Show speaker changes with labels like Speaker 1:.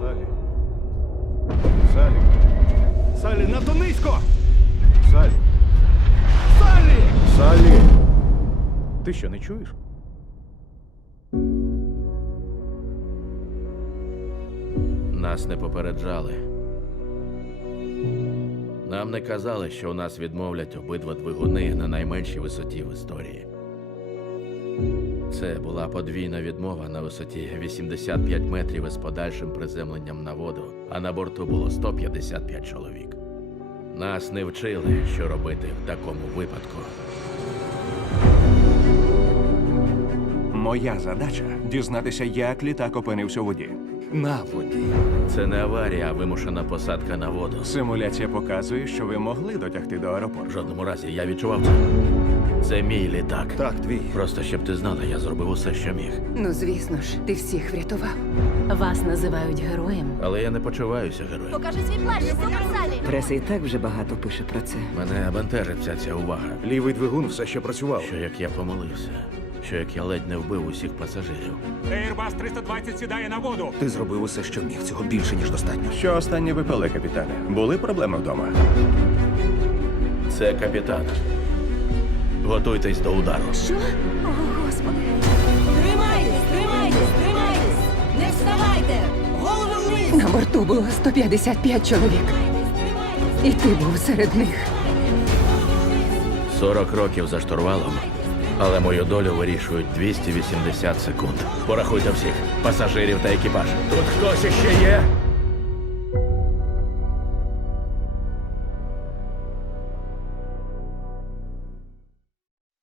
Speaker 1: Салі. Салі.
Speaker 2: Салі, на низько! Салі. Салі!
Speaker 1: Салі!
Speaker 3: Ти що не чуєш?
Speaker 4: Нас не попереджали. Нам не казали, що у нас відмовлять обидва двигуни на найменшій висоті в історії. Це була подвійна відмова на висоті 85 метрів із подальшим приземленням на воду, а на борту було 155 чоловік. Нас не вчили, що робити в такому випадку.
Speaker 5: Моя задача дізнатися, як літак опинився у воді.
Speaker 6: На воді.
Speaker 4: Це не аварія, а вимушена посадка на воду.
Speaker 7: Симуляція показує, що ви могли дотягти до аеропорту.
Speaker 8: В жодному разі я відчував це.
Speaker 4: Це мій літак. Так, твій. Просто щоб ти знала, я зробив усе, що міг.
Speaker 9: Ну звісно ж, ти всіх врятував.
Speaker 10: Вас називають героєм.
Speaker 4: Але я не почуваюся героєм.
Speaker 11: Покажи свій плащ, суперсалі.
Speaker 12: Преса і так вже багато пише про це.
Speaker 4: Мене бентежиться ця увага.
Speaker 13: Лівий двигун все ще працював.
Speaker 4: Що як я помолився, що як я ледь не вбив усіх пасажирів.
Speaker 14: Airbus 320 сідає на воду.
Speaker 4: Ти зробив усе, що міг. Цього більше ніж достатньо.
Speaker 15: Що останнє ви пили, капітане? Були проблеми вдома?
Speaker 4: Це капітан. Готуйтесь до удару.
Speaker 16: Що? О, господи.
Speaker 17: Тримайтесь, тримайтесь, тримайтесь! Не вставайте! Голови
Speaker 9: вниз! На борту було 155 чоловік. І ти був серед них.
Speaker 4: 40 років за штурвалом, але мою долю вирішують 280 секунд. Порахуйте всіх пасажирів та екіпаж. Тут хтось ще є.